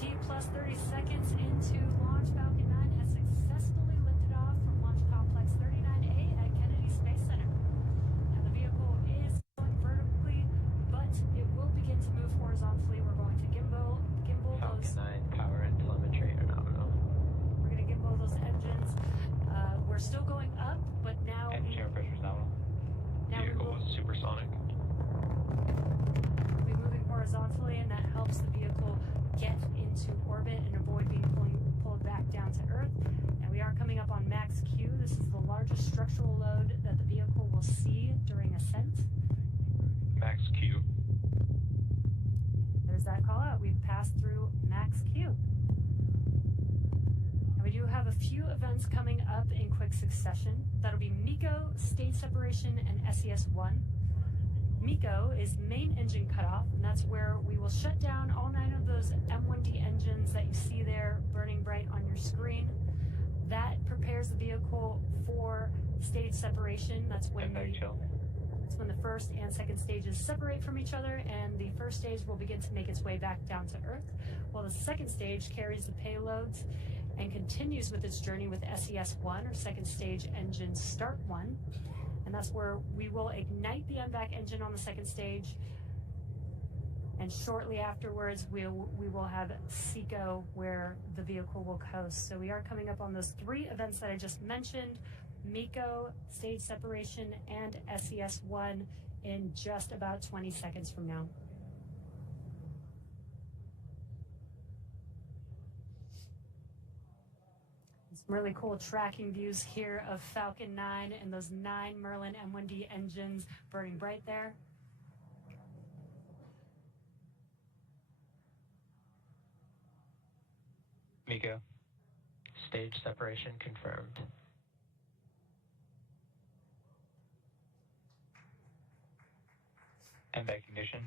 T plus 30 seconds into launch, Falcon 9 has successfully lifted off from Launch Complex 39A at Kennedy Space Center. Now the vehicle is going vertically, but it will begin to move horizontally. We're going to gimbal Falcon those. 9 power and telemetry are nominal. We're going to gimbal those engines. We're still going up, but now Engine air pressure is nominal. Vehicle was supersonic. We'll be moving horizontally, and that helps the vehicle get into orbit and avoid being pulled back down to Earth. And we are coming up on max Q. This is the largest structural load that the vehicle will see during ascent. Max Q. There's that call out. We've passed through max Q. And we do have a few events coming up in quick succession. That'll be MECO, stage separation, and SES-1. MECO is main engine cutoff, and that's where we will shut down all 9 of those M1D engines that you see there burning bright on your screen. That prepares the vehicle for stage separation. That's when the first and second stages separate from each other, and the first stage will begin to make its way back down to Earth, while the second stage carries the payloads and continues with its journey with SES-1, or second stage engine start 1. And that's where we will ignite the MVAC engine on the second stage. And shortly afterwards, we will have SECO, where the vehicle will coast. So we are coming up on those 3 events that I just mentioned: MECO, stage separation, and SES-1 in just about 20 seconds from now. Some really cool tracking views here of Falcon 9 and those 9 Merlin M1D engines burning bright there. MECO. Stage separation confirmed. MVAC ignition.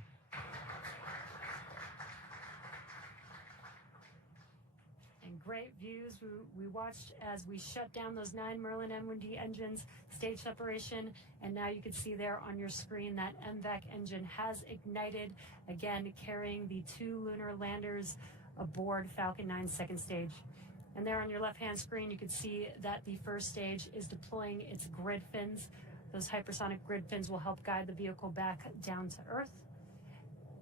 Great views. We watched as we shut down those 9 Merlin M1D engines, stage separation, and now you can see there on your screen that MVAC engine has ignited, again carrying the 2 lunar landers aboard Falcon 9's second stage. And there on your left-hand screen, you can see that the first stage is deploying its grid fins. Those hypersonic grid fins will help guide the vehicle back down to Earth.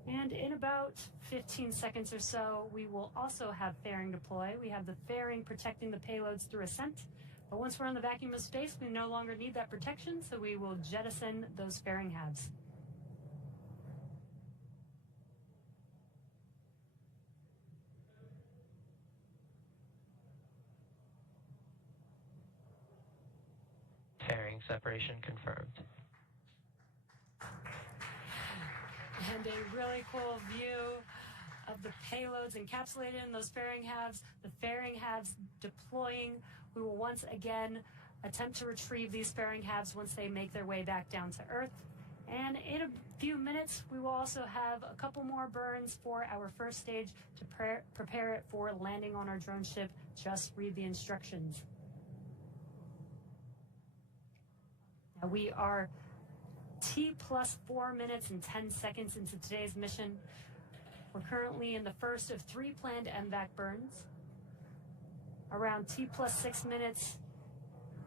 And in about 15 seconds or so, we will also have fairing deploy. We have the fairing protecting the payloads through ascent. But once we're in the vacuum of space, we no longer need that protection, so we will jettison those fairing halves. Fairing separation confirmed. And a really cool view of the payloads encapsulated in those fairing halves, the fairing halves deploying. We will once again attempt to retrieve these fairing halves once they make their way back down to Earth. And in a few minutes, we will also have a couple more burns for our first stage to prepare it for landing on our drone ship. Just read the instructions. Now we are T plus 4 minutes and 10 seconds into today's mission. We're currently in the first of 3 planned MVAC burns. Around T plus 6 minutes,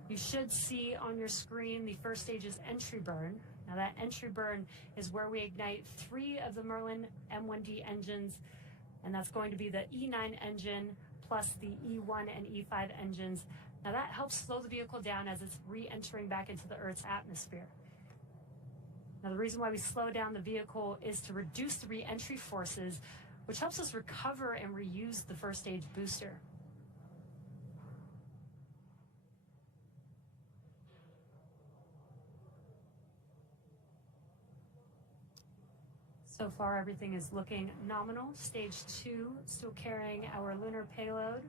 you should see on your screen the first stage's entry burn. Now that entry burn is where we ignite 3 of the Merlin M1D engines, and that's going to be the E9 engine plus the E1 and E5 engines. Now that helps slow the vehicle down as it's re-entering back into the Earth's atmosphere. Now, the reason why we slow down the vehicle is to reduce the re-entry forces, which helps us recover and reuse the first stage booster. So far, everything is looking nominal. Stage 2 still carrying our lunar payload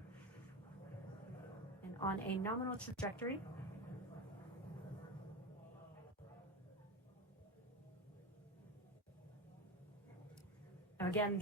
and on a nominal trajectory. Again,